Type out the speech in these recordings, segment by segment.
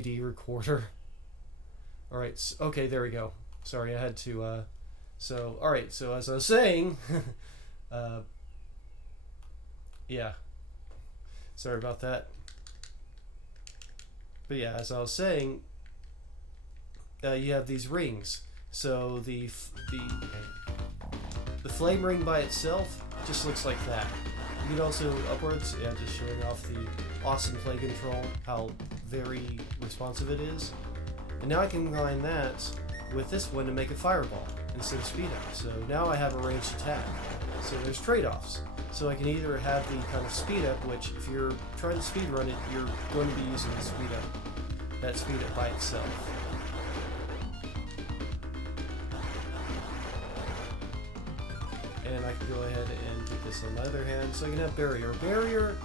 DVD recorder. Alright, okay, there we go. Sorry, I had to, alright, so as I was saying, yeah. Sorry about that. But yeah, as I was saying, you have these rings. So the flame ring by itself just looks like that. You can also upwards, yeah, just showing off the awesome play control, how very responsive it is. And now I can combine that with this one to make a fireball instead of speed up. So now I have a ranged attack. So there's trade-offs. So I can either have the kind of speed up, which if you're trying to speed run it, you're going to be using the speed up. That speed up by itself. And I can go ahead and put this on my other hand. So I can have barrier. Barrier,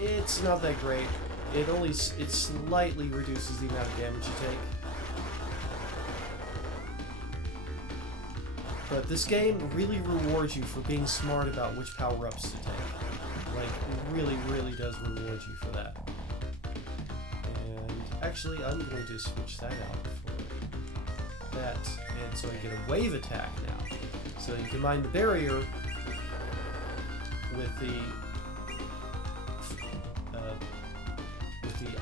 it's not that great. It slightly reduces the amount of damage you take. But this game really rewards you for being smart about which power-ups to take. Like, it really, really does reward you for that. And actually, I'm going to switch that out for that. And so I get a wave attack now. So you combine the barrier with the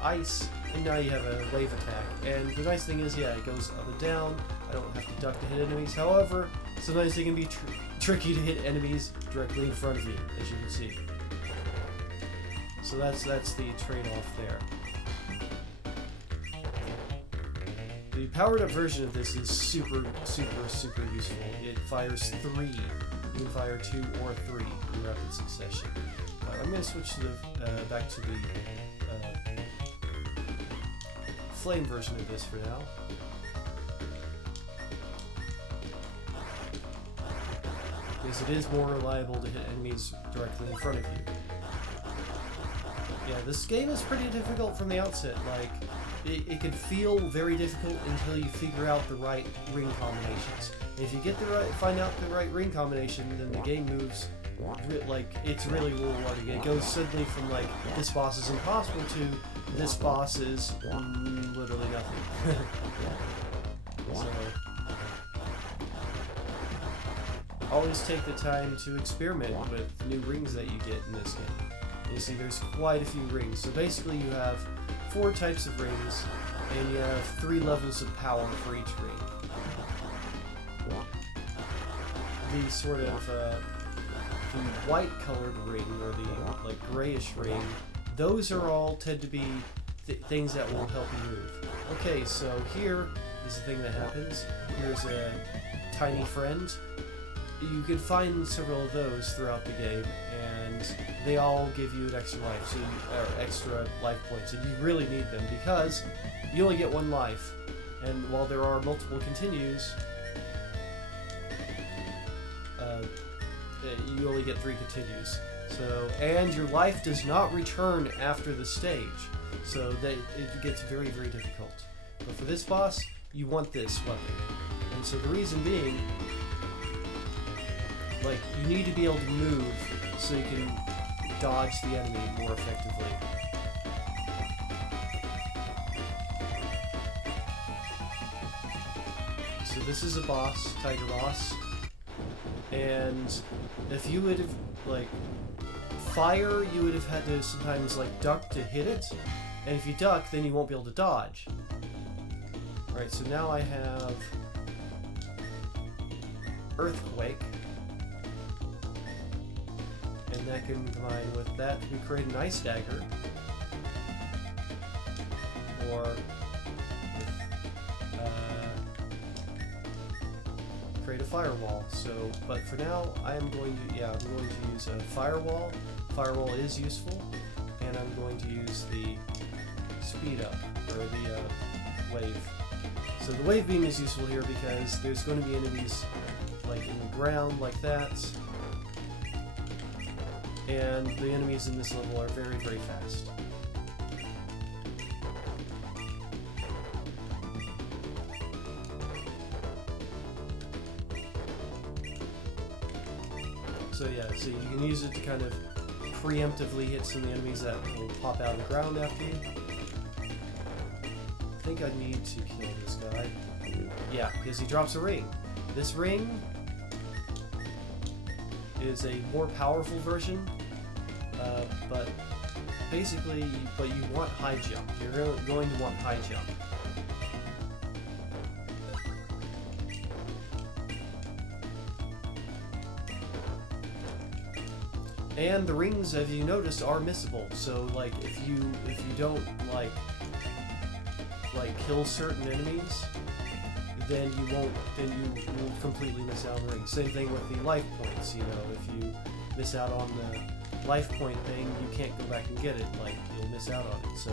ice, and now you have a wave attack. And the nice thing is, yeah, it goes up and down. I don't have to duck to hit enemies. However, sometimes they can be tricky to hit enemies directly in front of you, as you can see. So that's the trade-off there. The powered-up version of this is super, super, super useful. It fires 3. You can fire 2 or 3 in rapid succession. I'm going to switch to back to the flame version of this for now. Because it is more reliable to hit enemies directly in front of you. Yeah, this game is pretty difficult from the outset. Like, it can feel very difficult until you figure out the right ring combinations. And if you find out the right ring combination, then the game moves like it's really rewarding. It goes suddenly from like this boss is impossible to this boss is literally nothing. So always take the time to experiment with new rings that you get in this game. You see, there's quite a few rings. So basically, you have 4 types of rings, and you have 3 levels of power for each ring. The sort of the white-colored ring, or the like grayish ring, those are all tend to be things that will help you move. Okay, so here is the thing that happens. Here's a tiny friend. You can find several of those throughout the game, and they all give you an extra life, or extra life points, and you really need them because you only get 1 life, and while there are multiple continues, you only get 3 continues. So, and your life does not return after the stage, so that it gets very, very difficult. But for this boss, you want this weapon, and so the reason being, like, you need to be able to move so you can dodge the enemy more effectively. So this is a boss, Tiger Boss, and if you would have, like, fire, you would have had to sometimes, like, duck to hit it, and if you duck, then you won't be able to dodge. Alright, so now I have Earthquake. And that can combine with that to create an ice dagger, or create a firewall. So, but for now, I'm going to use a firewall. Firewall is useful, and I'm going to use the speed up, or the wave. So the wave beam is useful here because there's going to be enemies like in the ground like that. And the enemies in this level are very, very fast. So yeah, so you can use it to kind of preemptively hit some of the enemies that will pop out of the ground after you. think I need to kill this guy. Yeah, because he drops a ring. This ring is a more powerful version, but basically, you want high jump. You're going to want high jump. And the rings, as you noticed, are missable. So, like, if you don't like kill certain enemies, then you will completely miss out on the ring. Same thing with the life points. You know, if you miss out on the life point thing, you can't go back and get it. Like, you'll miss out on it. So,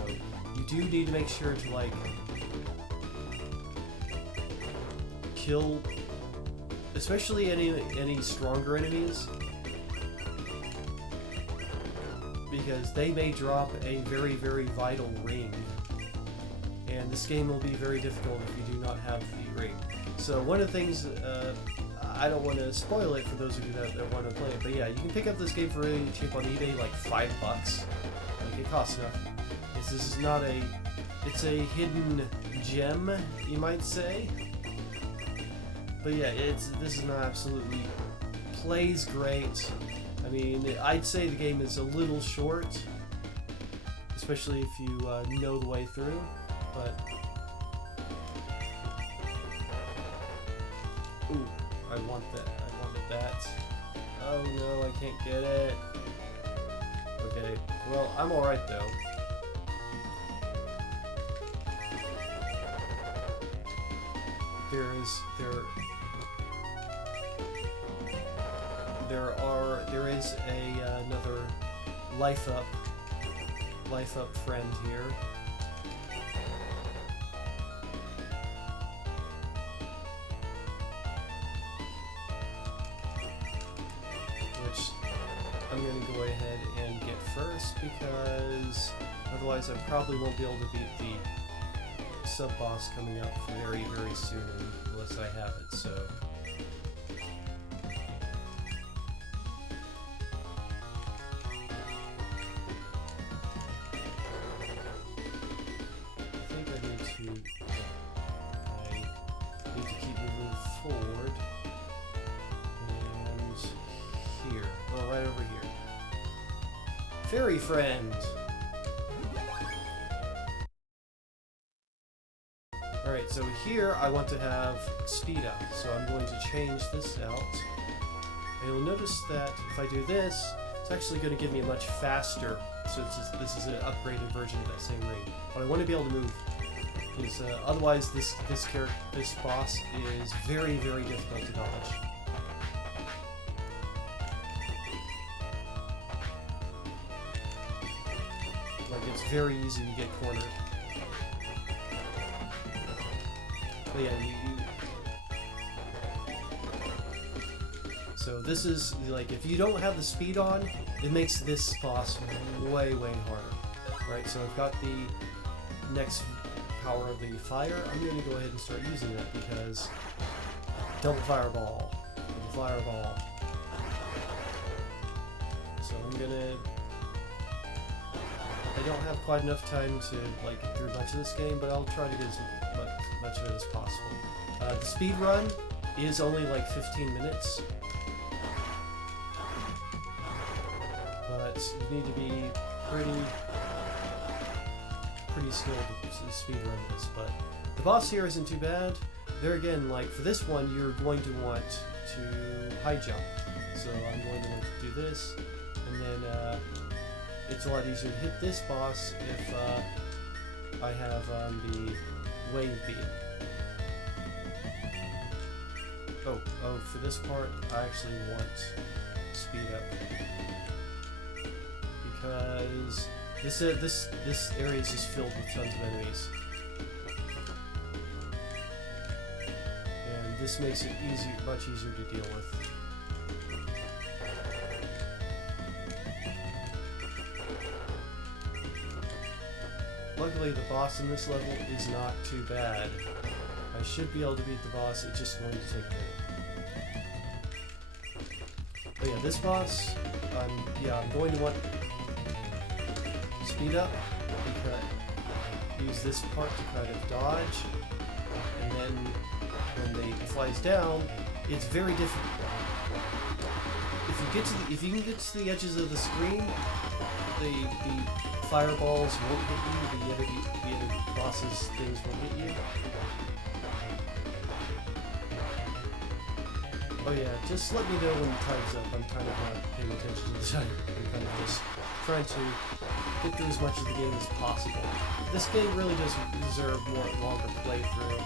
you do need to make sure to like kill, especially any stronger enemies, because they may drop a very, very vital ring, and this game will be very difficult if you do not have the ring. So one of the things, I don't want to spoil it for those of you that want to play it, but yeah, you can pick up this game for really cheap on eBay, like $5. Like, it costs nothing. This is not it's a hidden gem, you might say. But yeah, this is not absolutely plays great. I mean, I'd say the game is a little short, especially if you know the way through, but... Ooh, I want that. I wanted that. Oh no, I can't get it. Okay, well, I'm alright though. There is another life up friend here. Which I'm going to go ahead and get first, because otherwise I probably won't be able to beat the sub-boss coming up very, very soon unless I have it, so... I need to keep moving forward, and here, oh, right over here. Fairy friend! Alright, so here I want to have speed up, so I'm going to change this out. And you'll notice that if I do this, it's actually going to give me a much faster, so this is an upgraded version of that same ring. But I want to be able to move, because otherwise this boss is very, very difficult to dodge. Like, it's very easy to get cornered. But yeah, so this is, like, if you don't have the speed on, it makes this boss way, way harder. Right, so I've got the next power of the fire. I'm going to go ahead and start using that, because double fireball. So I'm gonna... I don't have quite enough time to like get through much of this game, but I'll try to get as much of it as possible. The speed run is only like 15 minutes, but you need to be pretty skilled to speed run this. But the boss here isn't too bad. There again, like for this one, you're going to want to high jump. So I'm going to want to do this, and then it's a lot easier to hit this boss if I have the wave beam. Oh, for this part, I actually want speed up, because this area is just filled with tons of enemies, and this makes it much easier to deal with. Luckily, the boss in this level is not too bad. I should be able to beat the boss, it's just going to take a minute. But yeah, this boss, I'm going to want speed up, because, use this part to kind of dodge, and then when they flies down, it's very difficult. If you can get to the edges of the screen, the fireballs won't hit you. The other bosses things won't hit you. Oh yeah, just let me know when time's up. I'm kind of not paying attention to the time. I'm kind of just trying to get through as much of the game as possible. This game really does deserve longer playthrough.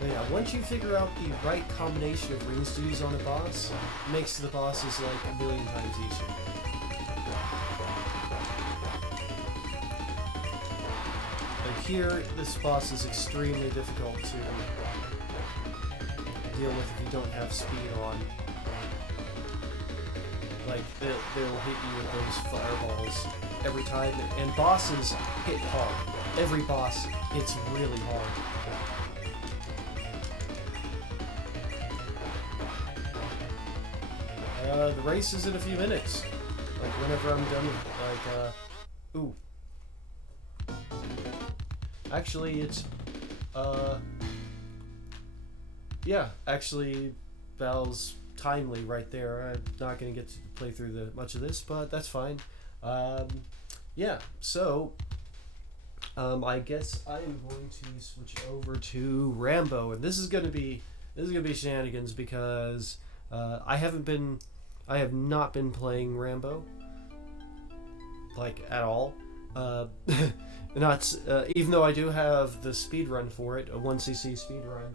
But yeah, once you figure out the right combination of rings to use on a boss, it makes the bosses like a million times easier. Like here, this boss is extremely difficult to deal with if you don't have speed on. Like, they'll hit you with those fireballs every time, and bosses hit hard. Every boss hits really hard. The race is in a few minutes. Like, whenever I'm done with, ooh. Actually, it's, yeah, actually, Val's timely right there. I'm not going to get to play through much of this, but that's fine. Yeah, so, I guess I'm going to switch over to Rambo, and this is going to be shenanigans because, I have not been playing Rambo, like, at all. Not even though I do have the speedrun for it, a 1cc speedrun.